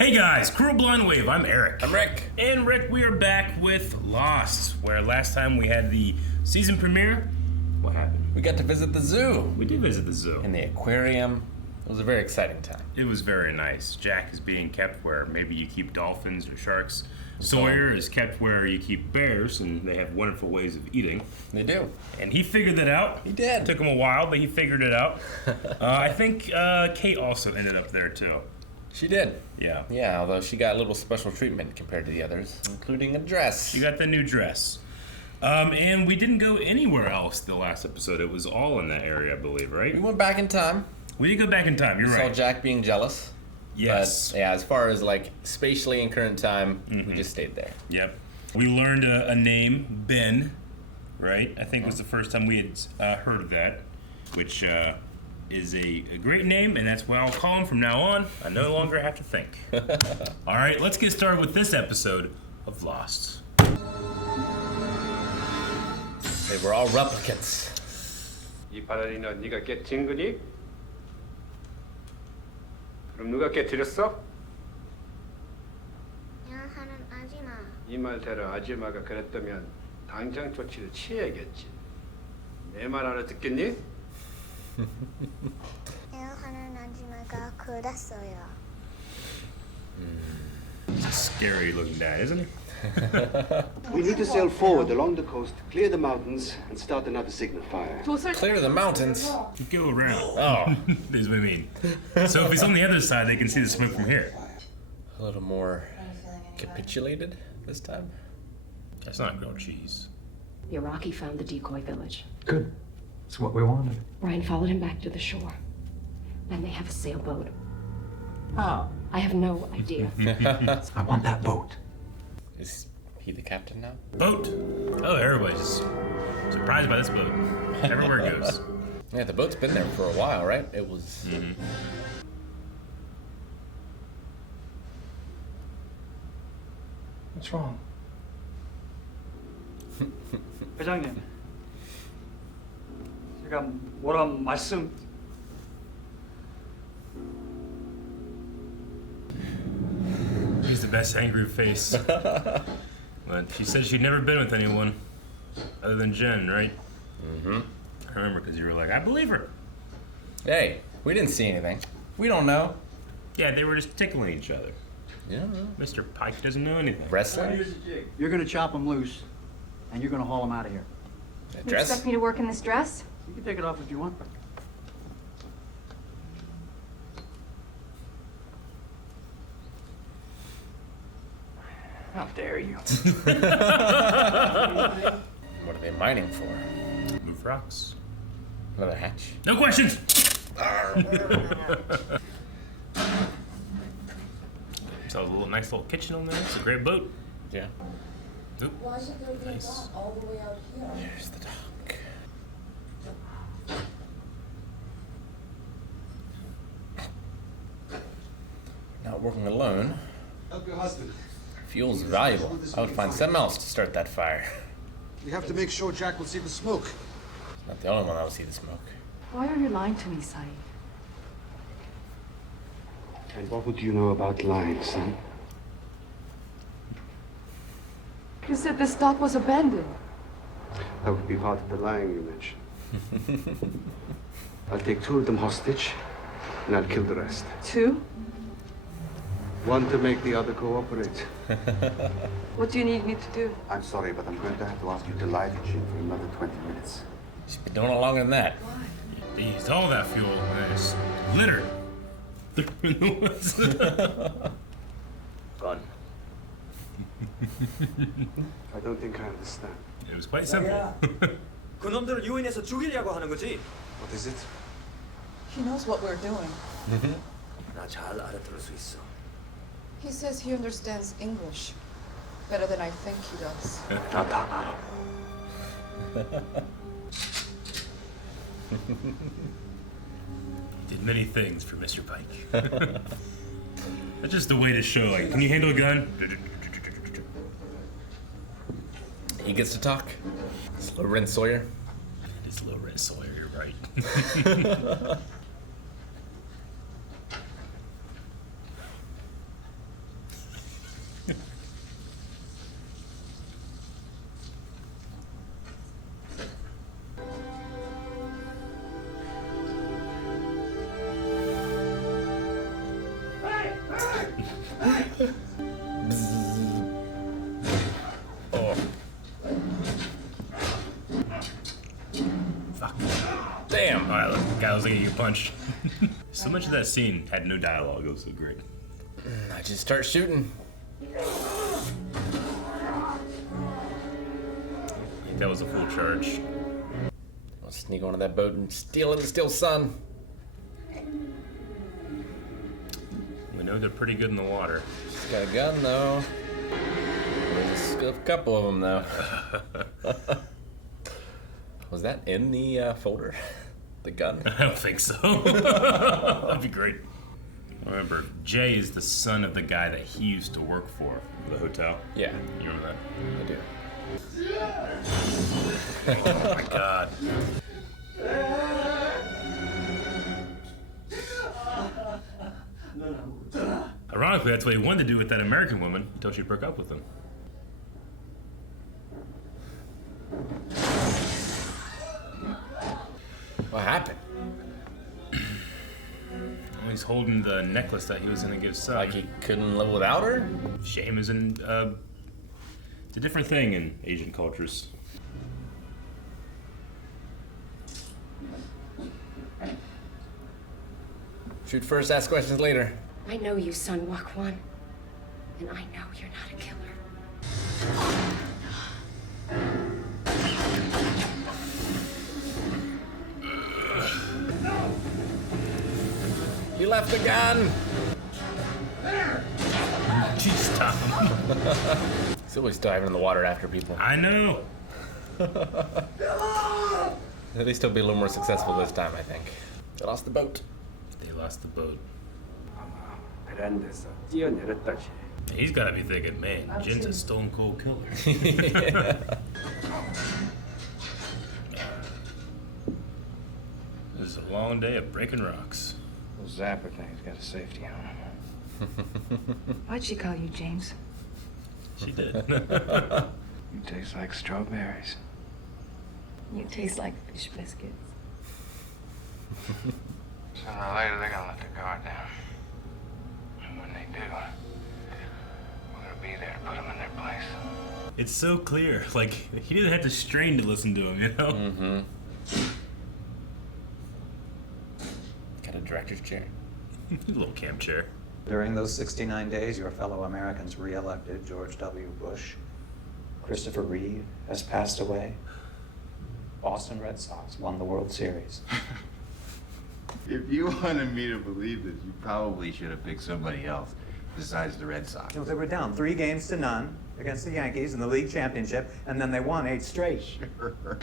Hey guys, Cruel Blind Wave, I'm Eric. I'm Rick. And Rick, we are back with Lost, where last time we had the season premiere. What happened? We got to visit the zoo. We did visit the zoo. In the aquarium. It was a very exciting time. It was very nice. Jack is being kept where maybe you keep dolphins or sharks. Sawyer is kept where you keep bears, and they have wonderful ways of eating. They do. And he figured that out. He did. It took him a while, but he figured it out. I think Kate also ended up there too. She did. Yeah. Yeah, although she got a little special treatment compared to the others, including a dress. She got the new dress. And we didn't go anywhere else the last episode. It was all in that area, I believe, right? We went back in time. We did go back in time, you're We right. saw Jack being jealous. Yes. But, yeah, as far as like spatially in current time, we just stayed there. Yep. We learned a name, Ben, right? I think it was the first time we had heard of that, which is a great name, and that's what I'll call him from now on. I no longer have to think. All right, let's get started with this episode of Lost. They were all replicants. 이 발레리나 네가 깨친 거니? 그럼 누가 깨뜨렸어? 하는 아줌마. 이 말대로 아줌마가 그랬다면 당장 조치를 취해야겠지. 내 말 알아듣겠니? 하는 아줌마가 그랬어요. He's a scary looking dad, isn't he? We need to sail forward along the coast, clear the mountains, and start another signal fire. Clear the mountains. Go around. Oh. Is what I mean. So if he's on the other side, they can see the smoke from here. A little more capitulated this time. That's not grilled cheese. The Iraqi found the decoy village. Good. It's what we wanted. Ryan followed him back to the shore. Then they have a sailboat. Oh. I have no idea. I want that boat. Is he the captain now? Boat. Oh, everybody's just surprised by this boat. Everywhere it goes. Yeah, the boat's been there for a while, right? It was... What's wrong? 회장님, 제가 뭐라 말씀... He's the best angry face. But she said she'd never been with anyone other than Jen, right? Mm-hmm. I remember because you were like, I believe her. Hey, we didn't see anything. We don't know. Yeah, they were just tickling each other. Yeah. Mr. Pike doesn't know anything. Wrestling? You're gonna chop him loose, and you're gonna haul him out of here. A You dress? expect me to work in this dress? You can take it off if you want. How dare you? What are they mining for? Move rocks. Another hatch? No questions! So a nice little kitchen on there. It's a great boat. Yeah. Oop. Why should there be Nice. a dock all the way out here? Here's the dock. Not working alone. Help your husband. Fuel's valuable. I would find something else to start that fire. We have to make sure Jack will see the smoke. It's not the only one that will see the smoke. Why are you lying to me, Saeed? And what would you know about lying, son? You said this dock was abandoned. That would be part of the lying you mentioned. I'll take 2 of them hostage, and I'll kill the rest. 2? One to make the other cooperate. What do you need me to do? I'm sorry, but I'm going to have to ask you to lie to Jim for another 20 minutes. She's been doing it longer than that. These, all that fuel is littered. In the woods. Gun. I don't think I understand. It was quite simple. 그놈들을 유인해서 죽이려고 하는 거지. What is it? He knows what we're doing. 나 잘 알아들을 수 있어. He says he understands English better than I think he does. 나 다 알아. Did many things for Mr. Pike. That's just the way to show, like, can you handle a gun? He gets to talk. Slow Ren Sawyer. It is low Ren Sawyer, you're right. Oh. Fuck. Damn. All right, look, the guy was gonna get punched. So much of that scene had no dialogue. It was so great. I just start shooting. I think that was a full charge. I'll sneak onto that boat and steal in the still sun. We know they're pretty good in the water. She's got a gun though. There's a couple of them though. Was that in the folder? The gun? I don't think so. That'd be great. Remember, Jay is the son of the guy that he used to work for, the hotel. Yeah, You remember that? I do. Oh my god. Ironically, that's what he wanted to do with that American woman until she broke up with him. What happened? Well, he's holding the necklace that he was going to give son. Like he couldn't live without her? Shame is in. It's a different thing in Asian cultures. Shoot first, ask questions later. I know you, Sun Wakwan. And I know you're not a killer. You left the gun! Jeez, Tom. He's always diving in the water after people. I know. At least he'll be a little more successful this time, I think. They lost the boat. They lost the boat. 베란다에서 뛰어내렸다지. He's got to be thinking, man, Jin's a stone cold killer. Yeah. This is a long day of breaking rocks. Those zapper thing's got a safety on him. Why'd she call you James? She did. You taste like strawberries. You taste like fish biscuits. Sooner or later, they're gonna let the guard down. And when they do, we're gonna be there to put them in their place. It's so clear. Like, he didn't have to strain to listen to him, you know? Mm-hmm. Got a director's chair. A little camp chair. During those 69 days, your fellow Americans re-elected George W. Bush. Christopher Reeve has passed away. Boston Red Sox won the World Series. If you wanted me to believe this, you probably should have picked somebody else besides the Red Sox. You know, they were down 3-0 against the Yankees in the league championship, and then they won 8 straight. Sure.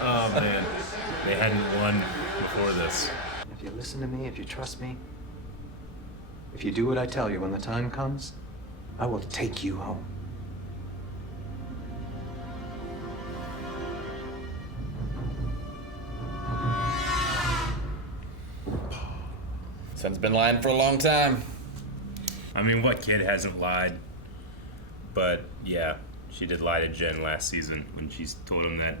Oh, man. They hadn't won before this. If you listen to me, if you trust me, if you do what I tell you when the time comes, I will take you home. Son's been lying for a long time. I mean, what kid hasn't lied? But, yeah, she did lie to Jen last season when she told him that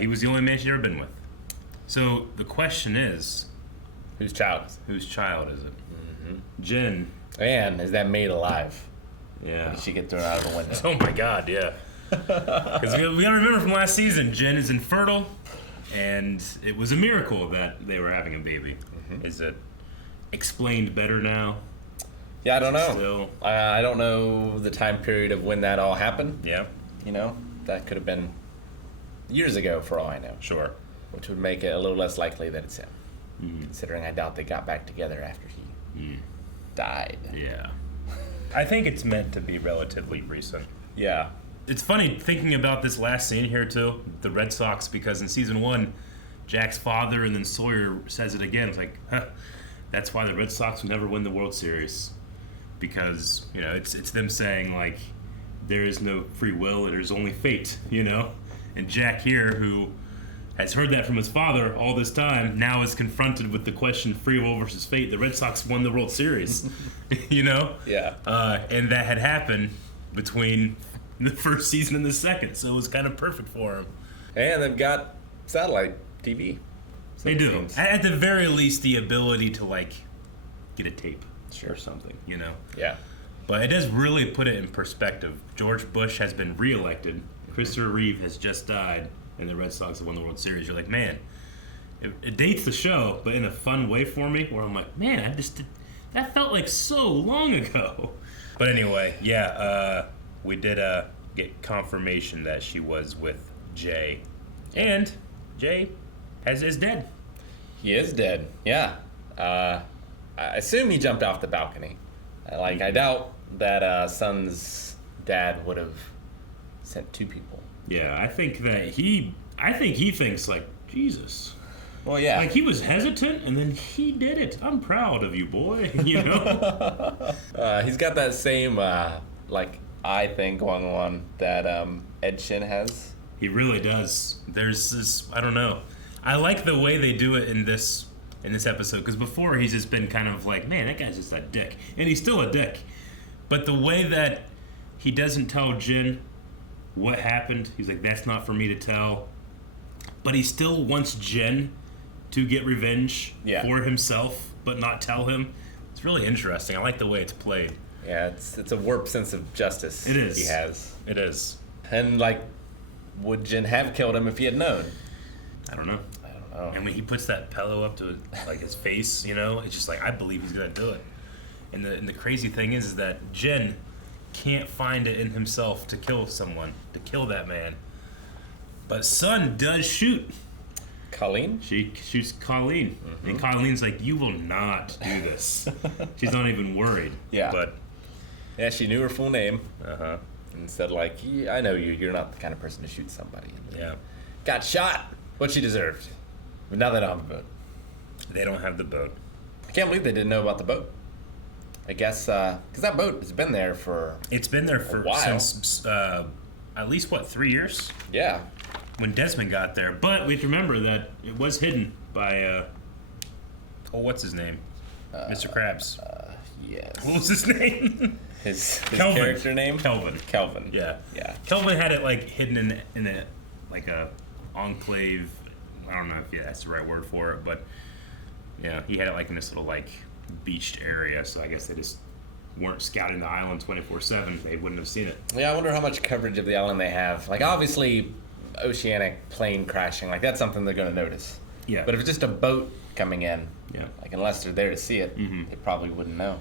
he was the only man she'd ever been with. So, the question is... Whose child is it? Whose child is it? Mm-hmm. Jen. And is that maid alive? Yeah. Did she get thrown out of the window? Oh my god, yeah. Because we gotta remember from last season, Jen is infertile, and it was a miracle that they were having a baby. Mm-hmm. Is it explained better now? Yeah, I don't know. Still. I don't know the time period of when that all happened. Yeah. You know, that could have been years ago for all I know. Sure. Which would make it a little less likely that it's him. Mm-hmm. Considering I doubt they got back together after he died. Yeah. I think it's meant to be relatively recent. Yeah. It's funny thinking about this last scene here too, the Red Sox, because in season 1, Jack's father and then Sawyer says it again. It's like, huh, that's why the Red Sox will never win the World Series. Because, you know, it's them saying, like, there is no free will, there's only fate, you know? And Jack here, who has heard that from his father all this time, now is confronted with the question, free will versus fate. The Red Sox won the World Series, you know? Yeah. And that had happened between the first season and the second, so it was kind of perfect for him. And they've got satellite TV. They do. At the very least, the ability to, like, get a tape Sure. or something, you know? Yeah. But it does really put it in perspective. George Bush has been reelected. Christopher Reeve has just died, and the Red Sox have won the World Series. You're like, man, it dates the show, but in a fun way for me, where I'm like, man, that felt like so long ago. But anyway, yeah, we did get confirmation that she was with Jay. And Jay is dead. He is dead, yeah. I assume he jumped off the balcony. I doubt that Son's dad would have sent two people. Yeah, I think he thinks, like, Jesus. Well, yeah. Like, he was hesitant, and then he did it. I'm proud of you, boy, you know? He's got that same, eye thing going on that Ed Sheeran has. He really does. There's this, I don't know. I like the way they do it in this episode, because before he's just been kind of like, man, that guy's just a dick. And he's still a dick. But the way that he doesn't tell Jen what happened, he's like, that's not for me to tell. But he still wants Jen to get revenge for himself, but not tell him. It's really interesting. I like the way it's played. Yeah, it's a warped sense of justice. It is. He has. It is. And, would Jen have killed him if he had known? I don't know. And when he puts that pillow up to his face, you know, it's just like, I believe he's gonna do it. And the crazy thing is that Jen can't find it in himself to kill someone, to kill that man. But Son does shoot. Colleen? She shoots Colleen. Mm-hmm. And Colleen's like, you will not do this. She's not even worried. Yeah. But yeah, she knew her full name. Uh-huh. And said, I know you. You're not the kind of person to shoot somebody. Yeah. Got shot. What she deserved. But now they don't have a boat. They don't have the boat. I can't believe they didn't know about the boat. I guess, because that boat has been there for It's been there for a while. Since at least, 3 years? Yeah. When Desmond got there. But we have to remember that it was hidden by, what's his name? Mr. Krabs. Yes. What was his name? His Kelvin. character name? Kelvin. Yeah. Yeah. Kelvin had it, hidden in a enclave. I don't know if that's the right word for it, but, yeah, he had it, in this little, beached area, so I guess they just weren't scouting the island 24/7. They wouldn't have seen it. Yeah, I wonder how much coverage of the island they have. Obviously, oceanic plane crashing, that's something they're going to notice. Yeah. But if it's just a boat coming in, yeah, unless they're there to see it, they probably wouldn't know.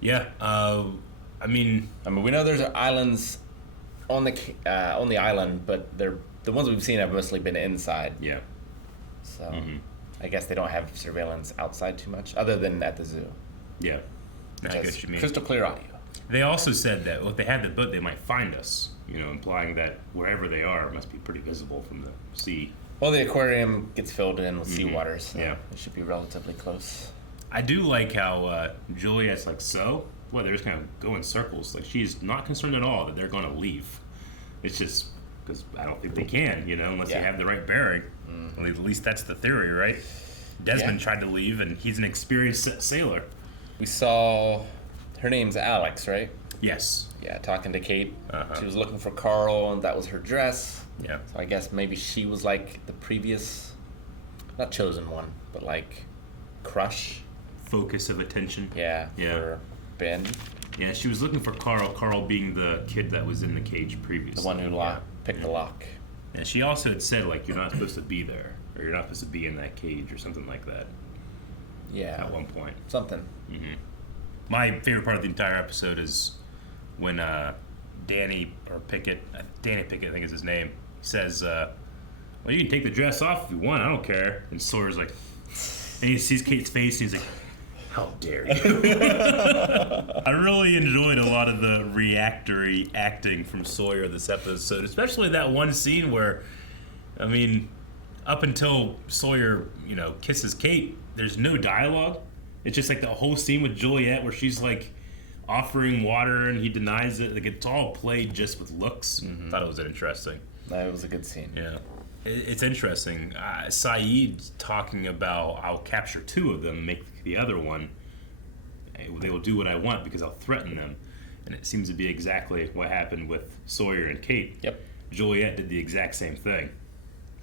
Yeah. I mean, we know there's islands on the island, but the ones we've seen have mostly been inside. Yeah. So, I guess they don't have surveillance outside too much, other than at the zoo. Yeah. I guess what you mean. Crystal clear audio. They also said that if they had the boat, they might find us. Implying that wherever they are, it must be pretty visible from the sea. Well, the aquarium gets filled in with seawater, so yeah, it should be relatively close. I do like how Juliet's they're just kind of go in circles. She's not concerned at all that they're going to leave. It's just because I don't think they can, unless they have the right bearing. At least that's the theory, right? Desmond tried to leave, and he's an experienced sailor. We saw her name's Alex, right? Yes. Yeah, talking to Kate. She was looking for Carl, and that was her dress. Yeah. So I guess maybe she was the previous, not chosen one, but crush. Focus of attention. Yeah. For Ben. Yeah, she was looking for Carl. Carl being the kid that was in the cage previously. The one who picked the lock. And she also had said you're not supposed to be there, or you're not supposed to be in that cage, or something like that. Yeah. At one point. Something. Mm-hmm. My favorite part of the entire episode is when Danny Pickett, I think is his name, says, well, you can take the dress off if you want, I don't care. And Sawyer's like, and he sees Kate's face, and he's like, how dare you? I really enjoyed a lot of the reactory acting from Sawyer this episode, especially that one scene where, up until Sawyer, kisses Kate, there's no dialogue. It's just the whole scene with Juliet where she's offering water and he denies it. It's all played just with looks. Mm-hmm. Thought it was interesting. That was a good scene. Yeah. It's interesting. Saeed's talking about I'll capture 2 of them, make the other one. They will do what I want because I'll threaten them. And it seems to be exactly what happened with Sawyer and Kate. Yep. Juliet did the exact same thing.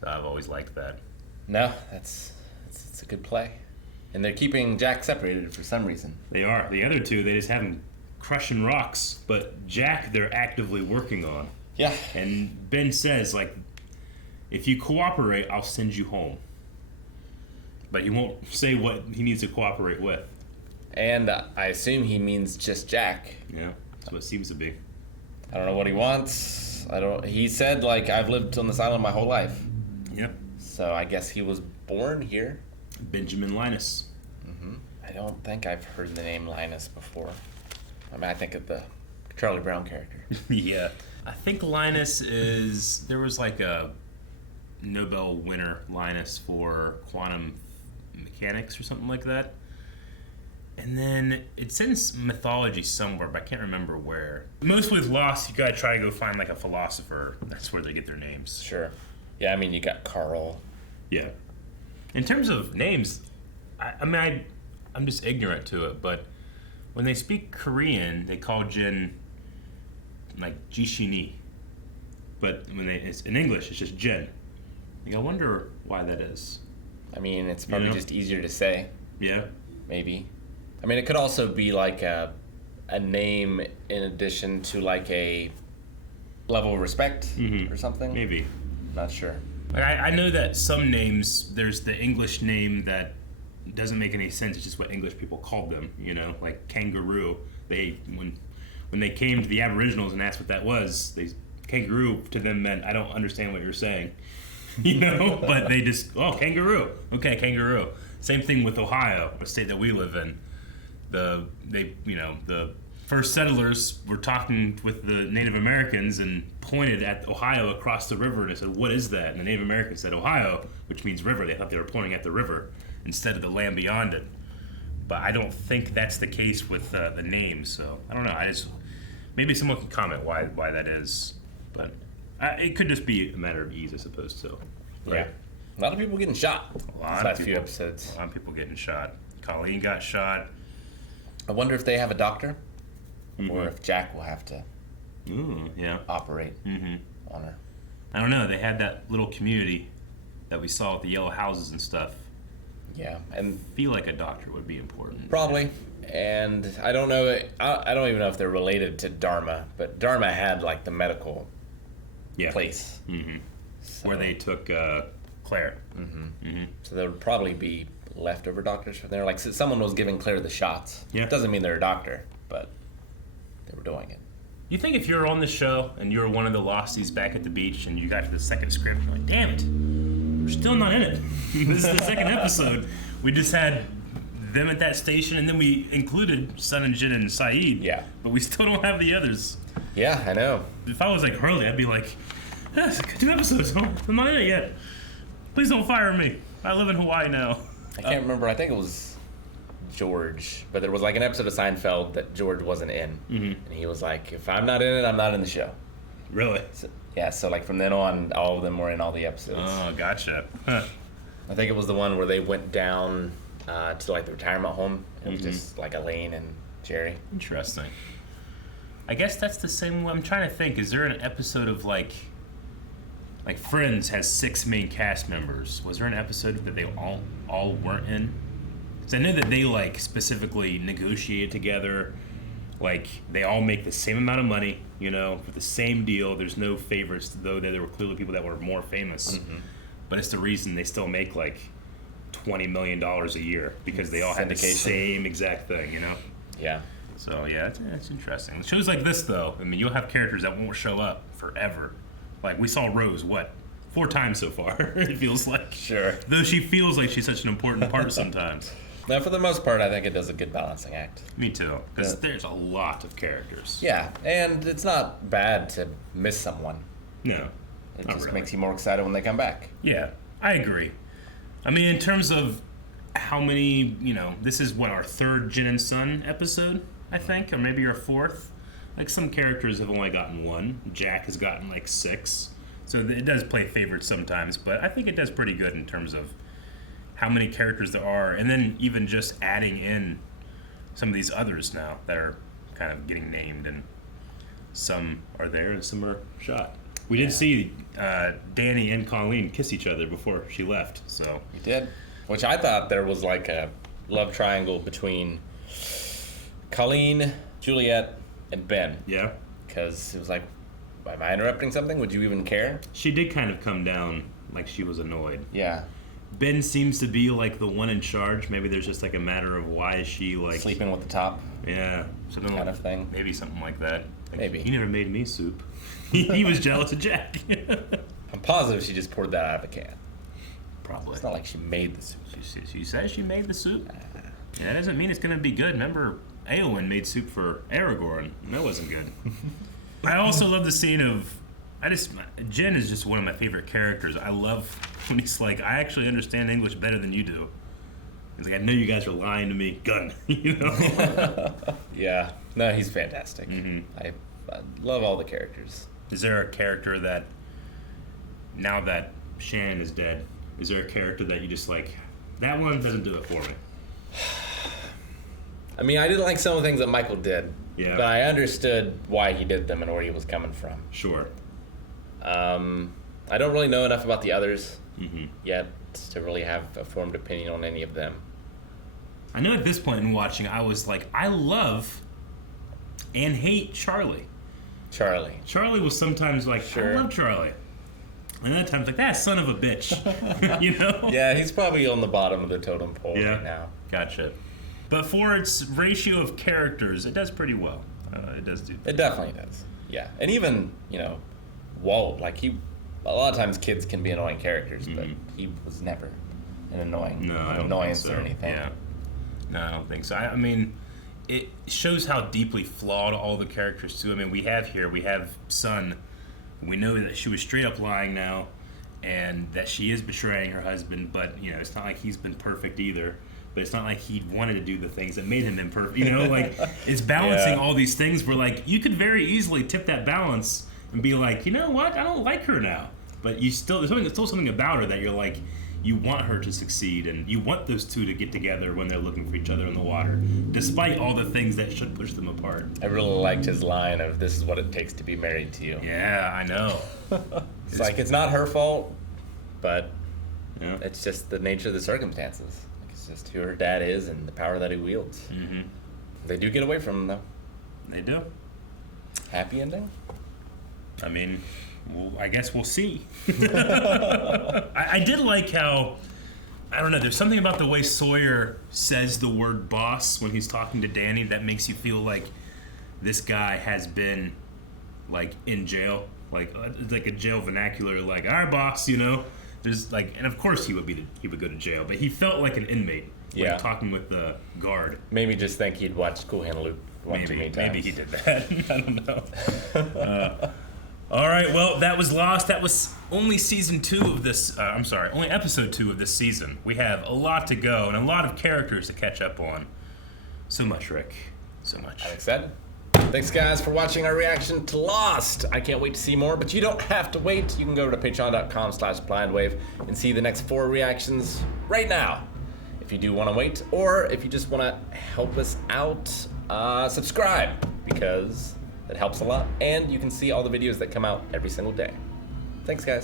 I've always liked that. No, it's a good play. And they're keeping Jack separated for some reason. They are. The other two, they just have him crushing rocks. But Jack, they're actively working on. Yeah. And Ben says, like, if you cooperate, I'll send you home. But he won't say what he needs to cooperate with. And I assume he means just Jack. Yeah, that's what it seems to be. I don't know what he wants. He said, like, I've lived on this island my whole life. Yep. So I guess he was born here. Benjamin Linus. Mm-hmm. I don't think I've heard the name Linus before. I mean, I think of the Charlie Brown character. Yeah. I think Linus is... There was like a Nobel winner, Linus, for quantum mechanics or something like that. And then it's in mythology somewhere, but I can't remember where. Most with Lost, you gotta try to go find like a philosopher. That's where they get their names. Sure. Yeah, I mean, you got Carl. Yeah. In terms of names, I'm just ignorant to it, but when they speak Korean, they call Jin like Jishini. But it's in English, it's just Jin. Like, I wonder why that is. I mean, it's probably just easier to say. Yeah. Maybe. I mean, it could also be like a name in addition to like a level of respect or something. Maybe. Not sure. Like, I know that some names, there's the English name that doesn't make any sense. It's just what English people called them, you know, like kangaroo. When they came to the Aboriginals and asked what that was, kangaroo to them meant, I don't understand what you're saying, you know, but they just, kangaroo. Okay, kangaroo. Same thing with Ohio, a state that we live in. The first settlers were talking with the Native Americans and pointed at Ohio across the river, and they said, what is that? And the Native Americans said, Ohio, which means river. They thought they were pointing at the river instead of the land beyond it. But I don't think that's the case with the names, so I don't know. Maybe someone can comment why that is. But it could just be a matter of ease, I suppose, so. Right? Yeah. A lot of people getting shot A lot these of last people, few episodes. A lot of people getting shot. Colleen got shot. I wonder if they have a doctor, or if Jack will have to operate on her. I don't know. They had that little community that we saw with the yellow houses and stuff. Yeah, and I feel like a doctor would be important. Probably. And I don't know. I don't even know if they're related to Dharma, but Dharma had like the medical place where they took Claire. So there would probably be leftover doctors from there. Like someone was giving Claire the shots. Yeah. Doesn't mean they're a doctor, but they were doing it. You think if you're on the show and you're one of the losties back at the beach and you got to the second script, you're like, damn it, we're still not in it. This is the second episode. We just had them at that station, and then we included Sun and Jin and Saeed. Yeah. But we still don't have the others. Yeah, I know. If I was like Hurley, I'd be like, it's 2 episodes. I'm not in it yet. Please don't fire me. I live in Hawaii now. I can't remember. I think it was George, but there was like an episode of Seinfeld that George wasn't in, and he was like, "If I'm not in it, I'm not in the show." Really? So, yeah. So like from then on, all of them were in all the episodes. Oh, gotcha. Huh. I think it was the one where they went down to like the retirement home. It was just like Elaine and Jerry. Interesting. I guess that's the same. I'm trying to think. Is there an episode of like Friends has 6 main cast members? Was there an episode that they all weren't in? Because I know that they like specifically negotiate together. Like they all make the same amount of money, you know, with the same deal. There's no favorites, though there were clearly people that were more famous. But it's the reason they still make like $20 million a year, because they all had the same exact thing, you know? Yeah. So yeah, it's interesting. Shows like this, though, I mean, you'll have characters that won't show up forever. Like we saw Rose, 4 times so far? It feels like. Sure. Though she feels like she's such an important part sometimes. Now, for the most part, I think it does a good balancing act. Me too, because there's a lot of characters. Yeah, and it's not bad to miss someone. No. It just makes you more excited when they come back. Yeah, I agree. I mean, in terms of how many, this is our 3rd Jin and Sun episode, I think, or maybe our 4th. Like some characters have only gotten 1. Jack has gotten like 6. So it does play favorites sometimes, but I think it does pretty good in terms of how many characters there are, and then even just adding in some of these others now that are kind of getting named, and some are there and some are shot. We did see Danny and Colleen kiss each other before she left, so. We did. Which I thought there was like a love triangle between Colleen, Juliet, and Ben. Yeah. Because it was like, am I interrupting something? Would you even care? She did kind of come down like she was annoyed. Yeah. Ben seems to be like the one in charge. Maybe there's just like a matter of why is she like Sleeping with the top yeah, something kind like, of thing. maybe something like that. Like, Maybe. he never made me soup. He was jealous of Jack. I'm positive she just poured that out of a can. Probably. It's not like she made the soup. She says she made the soup. Yeah, that doesn't mean it's gonna be good. Remember, Eowyn made soup for Aragorn, and that wasn't good. I also love the scene of. Jen is just one of my favorite characters. I love when he's like, I actually understand English better than you do. He's like, I know you guys are lying to me. Gun. You know? Yeah. No, he's fantastic. Mm-hmm. I love all the characters. Is there a character that, now that Shan is dead, is there a character that you just like, that one doesn't do it for me? I mean, I didn't like some of the things that Michael did. Yeah. But I understood why he did them and where he was coming from. Sure. I don't really know enough about the others Mm-hmm. yet to really have a formed opinion on any of them. I know at this point in watching, I was like, I love and hate Charlie. Charlie was sometimes like, Sure. I love Charlie. And other times like, that son of a bitch. You know? Yeah, he's probably on the bottom of the totem pole Yeah. right now. Gotcha. But for its ratio of characters, it does pretty well. It does do. It definitely does. Yeah. And even, Walt, like a lot of times kids can be annoying characters, but he was never an annoyance or anything. Yeah. No, I don't think so. I mean, it shows how deeply flawed all the characters too. I mean, we have Sun. We know that she was straight up lying now, and that she is betraying her husband. But it's not like he's been perfect either. But it's not like he wanted to do the things that made him imperfect. Like it's balancing all these things. Where like you could very easily tip that balance and be like, you know what, I don't like her now. But there's still something about her that you're like, you want her to succeed, and you want those two to get together when they're looking for each other in the water, despite all the things that should push them apart. I really liked his line of, "This is what it takes to be married to you." Yeah, I know. It's like, it's not her fault, but Yeah. it's just the nature of the circumstances. It's just who her dad is and the power that he wields. Mm-hmm. They do get away from him, though. They do. Happy ending? I mean, I guess we'll see. I did like how, I don't know, there's something about the way Sawyer says the word boss when he's talking to Danny that makes you feel like this guy has been, like, in jail. Like a jail vernacular, like, our boss, There's like, and of course he would go to jail, but he felt like an inmate. Yeah. Talking with the guard. Maybe just think he'd watched Cool Hand Luke one too many times. Maybe he did that. I don't know. All right, well, that was Lost. That was only season 2 of this. Only episode 2 of this season. We have a lot to go and a lot of characters to catch up on. So much, Rick. So much. I'm excited. Thanks, guys, for watching our reaction to Lost. I can't wait to see more, but you don't have to wait. You can go to patreon.com/blindwave and see the next 4 reactions right now. If you do want to wait, or if you just want to help us out, subscribe, because that helps a lot, and you can see all the videos that come out every single day. Thanks, guys.